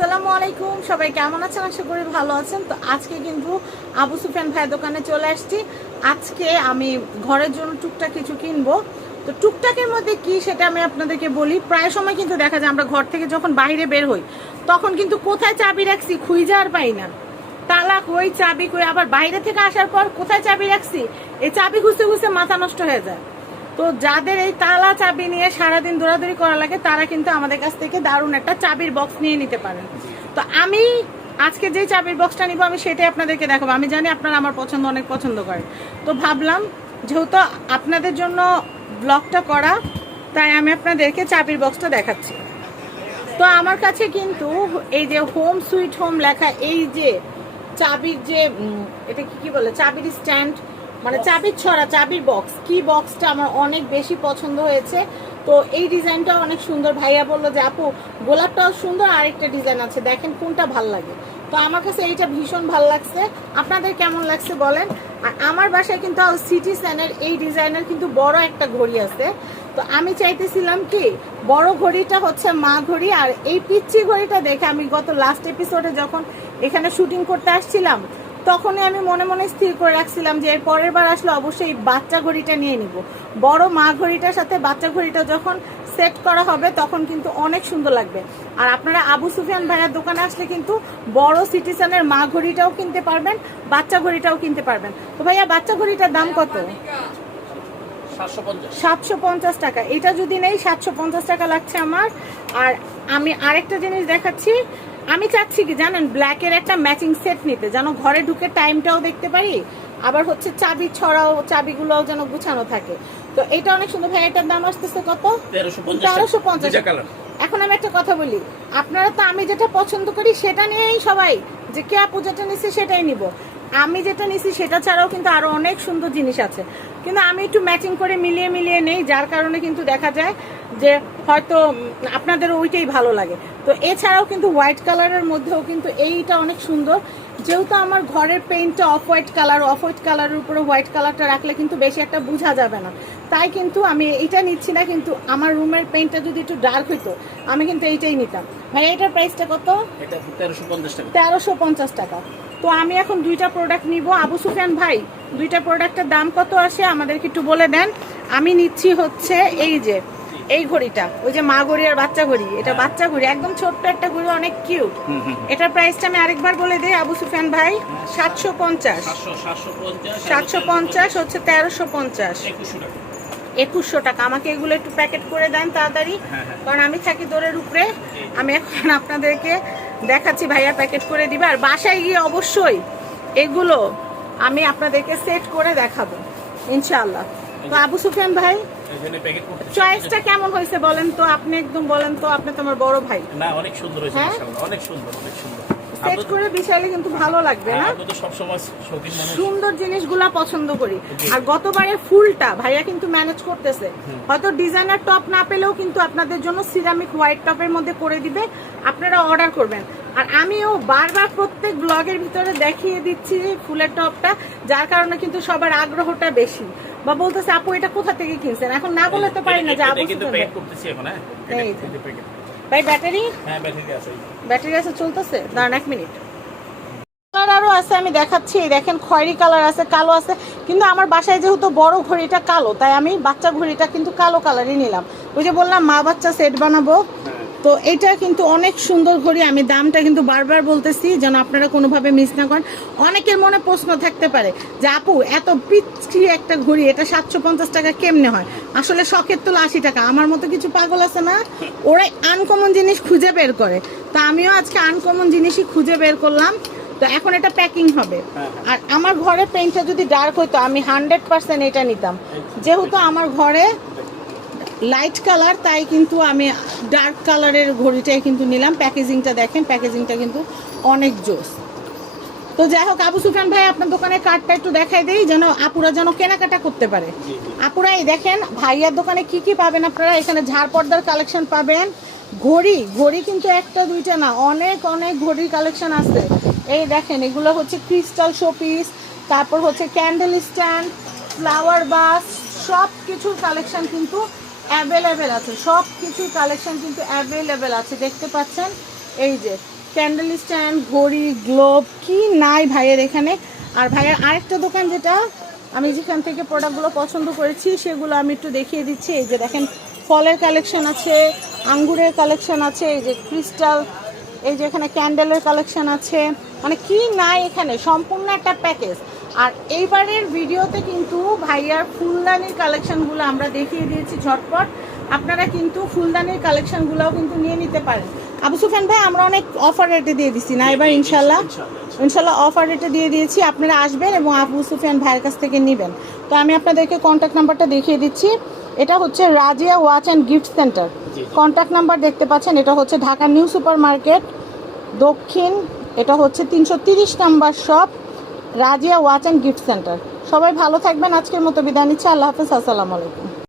আসসালামু আলাইকুম। সবাই কেমন আছেন? আশা করি ভালো আছেন। তো আজকে কিন্তু আবু সুফিয়ান ভাইয়ের দোকানে চলে আসছি। আজকে আমি ঘরের জন্য টুকটাক কিছু কিনবো। তো টুকটাকের মধ্যে কি সেটা আমি আপনাদেরকে বলি। প্রায় সময় কিন্তু দেখা যায় আমরা ঘর থেকে যখন বাইরে বের হই, তখন কিন্তু কোথায় চাবি রাখছি খুঁজে আর পাই না। তালা কই, চাবি কই, আবার বাইরে থেকে আসার পর কোথায় চাবি রাখছি? এই চাবি খুঁজতে খুঁজতে মাথা নষ্ট হয়ে যায়। তো যাদের এই তালা চাবি নিয়ে সারাদিন দৌড়াদৌড়ি করা লাগে, তারা কিন্তু আমাদের কাছ থেকে দারুণ একটা চাবির বক্স নিয়ে নিতে পারেন। তো আমি আজকে যে চাবির বক্সটা নিব, আমি সেটাই আপনাদেরকে দেখাবো। আমি জানি আপনারা আমার পছন্দ, অনেক পছন্দ করেন। তো ভাবলাম, যেহেতু আপনাদের জন্য ব্লগটা করা, তাই আমি আপনাদেরকে চাবির বক্সটা দেখাচ্ছি। তো আমার কাছে কিন্তু এই যে হোম সুইট হোম লেখা, এই যে চাবির যে এটা কি কি বলে? চাবির স্ট্যান্ড মানে চাবির ছড়া, চাবির বক্স কি বক্সটা আমার অনেক বেশি পছন্দ হয়েছে। তো এই ডিজাইনটা অনেক সুন্দর। ভাইয়া বলল যে, আপু, গোলাপটাও সুন্দর, আরেকটা ডিজাইন আছে। দেখেন কোনটা ভালো লাগে। তো আমার কাছে এইটা ভীষণ ভালো লাগছে। আপনাদের কেমন লাগছে বলেন। আর আমার বাসায় কিন্তু সিটি স্যানের এই ডিজাইনের কিন্তু বড় একটা ঘড়ি আছে। তো আমি চাইতেছিলাম কি, বড় ঘড়িটা হচ্ছে মা ঘড়ি। আর এই পিচ্ছি ঘড়িটা দেখে আমি গত লাস্ট এপিসোডে যখন এখানে শুটিং করতে আসছিলাম তখনই আমি মনে মনে স্থির করে রাখছিলাম যে এর পরের বার আসলে অবশ্যই এই বাচ্চা ঘড়িটা নিয়ে নিব। বড় মা ঘড়িটার সাথে বাচ্চা ঘড়িটা যখন সেট করা হবে তখন কিন্তু অনেক সুন্দর লাগবে। আর আপনারা আবু সুফিয়ান ভাইয়ার দোকানে আসলে কিন্তু বড় সিটিজেনের মা ঘড়িটাও কিনতে পারবেন বাচ্চা ঘড়িটাও কিনতে পারবেন। তো ভাইয়া বাচ্চা ঘড়িটার দাম কত? সাতশো পঞ্চাশ টাকা। এটা যদি নেই সাতশো পঞ্চাশ টাকা লাগছে আমার। আর আমি আরেকটা জিনিস দেখাচ্ছি আমি চাচ্ছি কি জানেন ব্ল্যাকের একটা ম্যাচিং সেট নিতে যেন ঘরে ঢুকে টাইমটাও দেখতে পারি আবার হচ্ছে চাবি ছড়াও চাবিগুলোও যেন গুছানো থাকে। তো এটা অনেক সুন্দর ভাই এটার দাম আসতেছে কত? তেরোশো পঞ্চাশ এখন আমি একটা কথা বলি আপনারা তো আমি যেটা পছন্দ করি সেটা নিয়েই সবাই যে কে পুজোটা নিচ্ছে সেটাই নিব। আমি যেটা নিছি সেটা ছাড়াও কিন্তু আরও অনেক সুন্দর জিনিস আছে। কিন্তু আমি একটু ম্যাচিং করে মিলিয়ে মিলিয়ে নেই যার কারণে কিন্তু দেখা যায় যে হয়তো আপনাদের ওইটাই ভালো লাগে। তো এছাড়াও কিন্তু হোয়াইট কালারের মধ্যেও কিন্তু এইটা অনেক সুন্দর। যেহেতু আমার ঘরের পেইন্টটা off white colour off white কালারের উপরে হোয়াইট কালারটা রাখলে কিন্তু বেশি একটা বোঝা যাবে না। তাই কিন্তু আমি এইটা নিচ্ছি না কিন্তু আমার রুমের পেইন্টটা যদি একটু ডার্ক হইতো আমি কিন্তু এইটাই নিতাম। ভাই এটার প্রাইসটা কত? এটা তেরোশো পঞ্চাশ টাকা। তেরোশো পঞ্চাশ টাকা। তো আমি এখন দুইটা প্রোডাক্ট নিব। আবু সুফিয়ান ভাই দুইটা প্রোডাক্টের দাম কত আসে আমাদেরকে একটু বলে দেন। আমি নিচ্ছি হচ্ছে এই যে এই ঘড়িটা ওই যে মা ঘড়ি আর বাচ্চা ঘড়ি। এটা বাচ্চা ঘড়ি একদম ছোট্ট একটা ঘড়ি অনেক কিউট এটার প্রাইসটা আমি আরেকবার বলে দিই আবু সুফিয়ান ভাই সাতশো পঞ্চাশ। সাতশো সাতশো পঞ্চাশ হচ্ছে তেরোশো পঞ্চাশ। একুশশো টাকা। আমাকে এগুলো একটু প্যাকেট করে দেন তাড়াতাড়ি হ্যাঁ, হ্যাঁ। কারণ আমি থাকি দোরের উপরে। আমি এখন আপনাদেরকে দেখাচ্ছি ভাইয়া প্যাকেট করে দিবে। আর বাসায় গিয়ে অবশ্যই এগুলো আমি আপনাদেরকে সেট করে দেখাবো ইনশাল্লাহ তো আবু সুফিয়ান ভাই চয়েসটা কেমন হয়েছে বলেন তো? আপনি একদম বলেন তো আপনি তোমার বড় ভাই। না অনেক সুন্দর হয়েছে হ্যাঁ? অনেক সুন্দর অনেক সুন্দর। সেট করে বিছাইলে কিন্তু ভালো লাগবে না? হ্যাঁ, মানুষ। সুন্দর জিনিসগুলা পছন্দ করি। আর গতবারে ফুলটা ভাইয়া কিন্তু ম্যানেজ করতেছে। হয়তো ডিজাইনার টপ না পেলেও কিন্তু আপনাদের জন্য সিরামিক হোয়াইট টপের মধ্যে করে দিবে। আপনারা অর্ডার করবেন। আর আমিও বারবার প্রত্যেক ব্লগের ভিতরে দেখিয়ে দিচ্ছি ফুলের টপটা যার কারণে কিন্তু সবার আগ্রহটা বেশি। বা বলতেছে আপু এটা কোথা থেকে কিনছেন? এখন না বলে তো পারি না যে এখন হ্যাঁ? এই ভাই ব্যাটারি? হ্যাঁ ব্যাটারি আছে। ব্যাটারি আছে চলতেছে? দাঁড়ান এক মিনিট। কালার আরও আছে আমি দেখাচ্ছি। দেখেন খয়েরি কালার আছে কালো আছে। কিন্তু আমার বাসায় যেহেতু বড় ঘড়িটা কালো তাই আমি বাচ্চা ঘড়িটা কিন্তু কালো কালারই নিলাম। ওই যে বললাম মা বাচ্চা সেট বানাবো। তো এটা কিন্তু অনেক সুন্দর ঘড়ি আমি দামটা কিন্তু বারবার বলতেছি যেন আপনারা কোনোভাবে মিস না করেন। অনেকের মনে প্রশ্ন থাকতে পারে যে আপু এত পিচ্ছি একটা ঘড়ি এটা সাতশো পঞ্চাশ টাকা কেমনে হয়? আসলে শখের তোলা আশি টাকা। আমার মতো কিছু পাগল আছে না? ওরাই আনকমন জিনিস খুঁজে বের করে। তো আমিও আজকে আনকমন জিনিসই খুঁজে বের করলাম। তো এখন এটা প্যাকিং হবে। হ্যাঁ, আর আমার ঘরের পেইন্টটা যদি ডার্ক হইতো আমি হান্ড্রেড পার্সেন্ট এটা নিতাম। যেহেতু আমার ঘরে লাইট কালার তাই কিন্তু আমি ডার্ক কালারের ঘড়িটাই কিন্তু নিলাম। প্যাকেজিংটা দেখেন প্যাকেজিংটা কিন্তু অনেক জোস। তো যাই হোক আবু সুফিয়ান ভাই আপনার দোকানের কার্ডটা একটু দেখাই দেই যেন আপুরা যেন কেনাকাটা করতে পারে। আপুরা এই দেখেন ভাইয়ার দোকানে কি কি পাবেন আপনারা? এখানে ঝাড় পর্দার কালেকশন পাবেন। ঘড়ি ঘড়ি কিন্তু একটা দুইটা না অনেক অনেক ঘড়ির কালেকশন আছে। এই দেখেন এগুলো হচ্ছে ক্রিস্টাল শোপিস তারপর হচ্ছে ক্যান্ডেল স্ট্যান্ড ফ্লাওয়ার বাস সব কিছুর কালেকশন কিন্তু অ্যাভেলেবেল আছে। সব কিছুর কালেকশন কিন্তু অ্যাভেলেবেল আছে। দেখতে পাচ্ছেন? এই যে ক্যান্ডেল স্ট্যান্ড ঘড়ি গ্লোব কি নাই ভাইয়ের এখানে। আর ভাইয়ের আরেকটা দোকান যেটা, আমি যেখান থেকে প্রোডাক্টগুলো পছন্দ করেছি, সেগুলো আমি একটু দেখিয়ে দিচ্ছি। এই যে দেখেন, ফলের কালেকশন আছে, আঙ্গুরের কালেকশন আছে, এই যে ক্রিস্টাল এই যে এখানে ক্যান্ডেলের কালেকশন আছে। মানে কি নাই এখানে? সম্পূর্ণ একটা প্যাকেজ আর এইবারের ভিডিওতে কিন্তু ভাইয়ার ফুলদানির কালেকশনগুলো আমরা দেখিয়ে দিয়েছি ঝটপট। আপনারা কিন্তু ফুলদানির কালেকশনগুলোও কিন্তু নিয়ে নিতে পারেন। আবু সুফান ভাই আমরা অনেক অফার রেটে দিয়ে দিছি না এবার ইনশাল্লাহ ইনশাল্লাহ অফার রেটে দিয়ে দিয়েছি। আপনারা আসবেন এবং আবু সুফিয়ান ভাইয়ের কাছ থেকে নেবেন। তো আমি আপনাদেরকে কন্ট্যাক্ট নাম্বারটা দেখিয়ে দিচ্ছি। এটা হচ্ছে Razia watch and gift centre contact number দেখতে পাচ্ছেন এটা হচ্ছে ঢাকা নিউ সুপার মার্কেট দক্ষিণ এটা হচ্ছে তিনশো তিরিশ number shop Razia watch and gift centre. সবাই ভালো থাকবেন। আজকের মতো বিদায় নিচ্ছি। আল্লাহ হাফেজ। আসসালামু আলাইকুম।